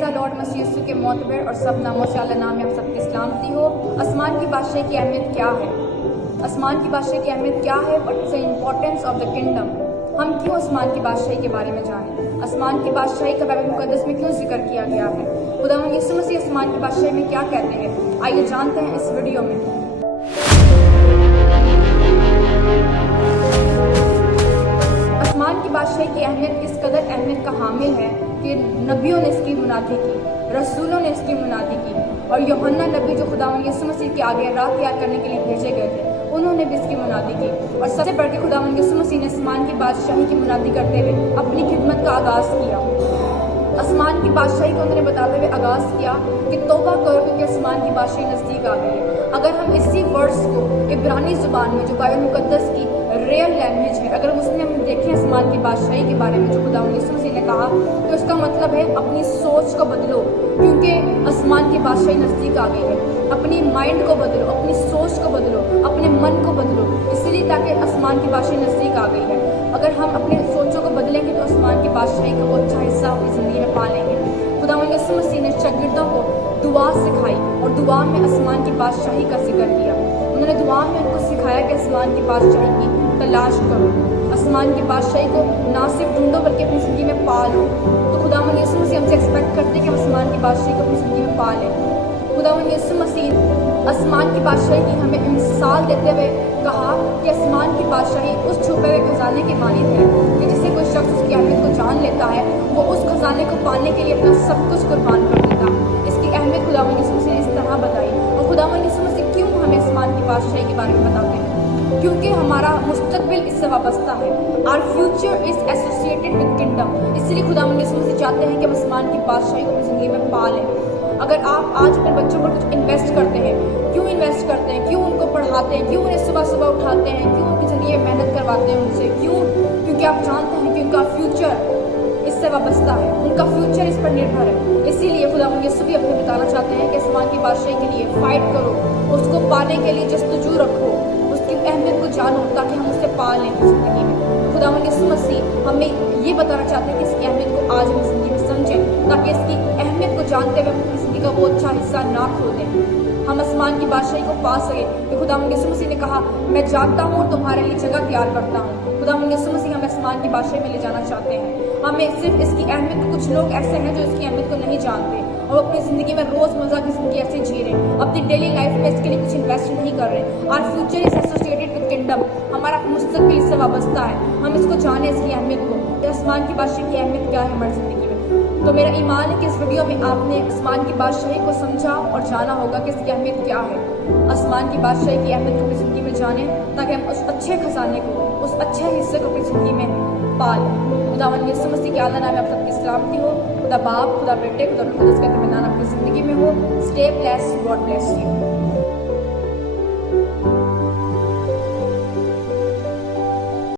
Praise the Lord मसीह यीशु के मोतबर और सब नामों से आला नाम में आप सबकी सलामती हो। आसमान की बादशाही की अहमियत क्या है? आसमान की बादशाही की अहमियत क्या है? What is the importance of the kingdom? हम क्यों आसमान की बादशाही के बारे में जानें? आसमान की बादशाही का बाइबल मुकद्दस में क्यों जिक्र किया गया है? खुदावंद यीशु मसीह आसमान की बादशाही में क्या कहते हैं? आइए जानते हैं इस वीडियो में। आसमान की बादशाही की अहमियत इस कदर अहमियत का हामिल है कि नबियों ने इसकी मुनादी की, रसूलों ने इसकी मुनादी की, और यूहन्ना नबी जो खुदावंद यीशु मसीह के आगे राह तैयार करने के लिए भेजे गए थे, उन्होंने भी इसकी मुनादी की। और सबसे बढ़ के खुदावंद यीशु मसीह ने आसमान की बादशाही की मुनादी करते हुए अपनी खिदमत का आगाज़ किया। आसमान की बादशाही को उन्होंने बताते हुए आगाज़ किया कि तौबा करो क्योंकि आसमान की बादशाही नज़दीक आ गई है। अगर हम इसी वर्ड्स को इब्रानी ज़ुबान में जो बाइबल मुकद्दस की रियल लैंग्वेज है, अगर उसमें हम देखें आसमान की बादशाही के बारे में जो खुदावंद यीशु मसीह ने कहा, तो इसका मतलब है अपनी सोच को बदलो क्योंकि आसमान की बादशाही नज़दीक आ गई है। अपनी माइंड को बदलो, अपनी सोच को बदलो, अपने मन को बदलो, इसलिए ताकि आसमान की बादशाही नज़दीक आ गई है। अगर हम अपने सोचों को बदलेंगे तो आसमान की बादशाही का बहुत अच्छा हिस्सा अपनी ज़िंदगी में पा लेंगे। खुदावंद यीशु मसीह ने शागिर्दों को दुआ सिखाई और दुआ में आसमान की बादशाही का जिक्र किया। उन्होंने दुआ में उनको सिखाया कि आसमान की बादशाही की तलाश करो, आसमान की बादशाही को ना सिर्फ ढूंढो बल्कि अपनी ज़िंदगी में पा लो। तो खुदावंद यीशु मसीह हमसे एक्सपेक्ट करते हैं कि हम आसमान की बादशाही को अपनी ज़िंदगी में पा लें। खुदावंद यीशु मसीह आसमान की बादशाही की हमें मिसाल देते हुए कहा कि आसमान की बादशाही उस छुपे हुए खजाने की मानिंद है कि जिससे कोई शख्स उसकी अहमियत को जान लेता है, वो उस खजाने को पाने के लिए अपना सब कुछ कुर्बान कर देता है। इसकी अहमियत खुदावंद यीशु मसीह ने इस तरह बताई। और खुदावंद यीशु मसीह क्यों हमें आसमान की बादशाही के बारे में बताते हैं? क्योंकि हमारा मुस्तकबिल इससे वाबस्ता है। Our future is associated with kingdom. इसलिए खुदावंद यीशु मसीह चाहते हैं कि हम आसमान की बादशाही को अपनी ज़िंदगी में पा लें। अगर आप आज अपने बच्चों पर कुछ इन्वेस्ट करते हैं, क्यों इन्वेस्ट करते हैं? क्यों उनको पढ़ाते हैं? क्यों उन्हें सुबह सुबह उठाते हैं? क्यों उनकी ज़िंदगी में मेहनत करवाते हैं उनसे? क्यों? क्योंकि आप जानते हैं कि उनका फ्यूचर इससे वाबस्ता है, उनका फ्यूचर इस पर निर्भर है। इसीलिए खुदावंद यीशु भी अपने बताना चाहते हैं कि आसमान की बादशाही के लिए फाइट करो, उसको पाने के लिए जस्तजू रखो, उसकी अहमियत को जानो ताकि हम उसे पा लें अपनी ज़िंदगी में। खुदावंद यीशु मसीह हमें ये बताना चाहते हैं कि इसकी अहमियत को आज हम ज़िंदगी में समझें ताकि इसकी अहमियत को जानते हुए अपनी ज़िंदगी का वो अच्छा हिस्सा ना खो दें, हम आसमान की बादशाही को पा सके। कि खुदावंद यीशु मसीह ने कहा, मैं जाता हूँ तुम्हारे लिए जगह तैयार करता हूँ। खुदावंद यीशु मसीह हमें आसमान की बादशाही में ले जाना चाहते हैं। हमें सिर्फ इसकी अहमियत, कुछ लोग ऐसे हैं जो इसकी अहमियत को नहीं जानते और अपनी ज़िंदगी में रोज़मर्रा की ज़िंदगी ऐसे जी रहे हैं, अपनी डेली लाइफ में इसके लिए कुछ इन्वेस्ट नहीं कर रहे। Our future is associated with kingdom. हमारा मुस्तकबिल इससे वाबस्ता है। हम इसको जाने इसकी अहमियत को, आसमान की बादशाही की अहमियत क्या है हमारी ज़िंदगी में। तो मेरा ईमान है कि इस वीडियो में आपने आसमान की बादशाही को समझा और जाना होगा कि इसकी अहमियत क्या है। आसमान की बादशाही की अहमियत को अपनी ज़िंदगी में जाने ताकि हम उस अच्छे खजाने को, उस अच्छे हिस्से को अपनी ज़िंदगी में पा लें। खुदावंद यीशु मसीह के आला नाम में आप सबकी सलामती हो। खुदा बाप, खुदा बेटे, खुदा रूह कुद्दूस का तमिनान आपकी ज़िंदगी में हो। Stay blessed, God bless you.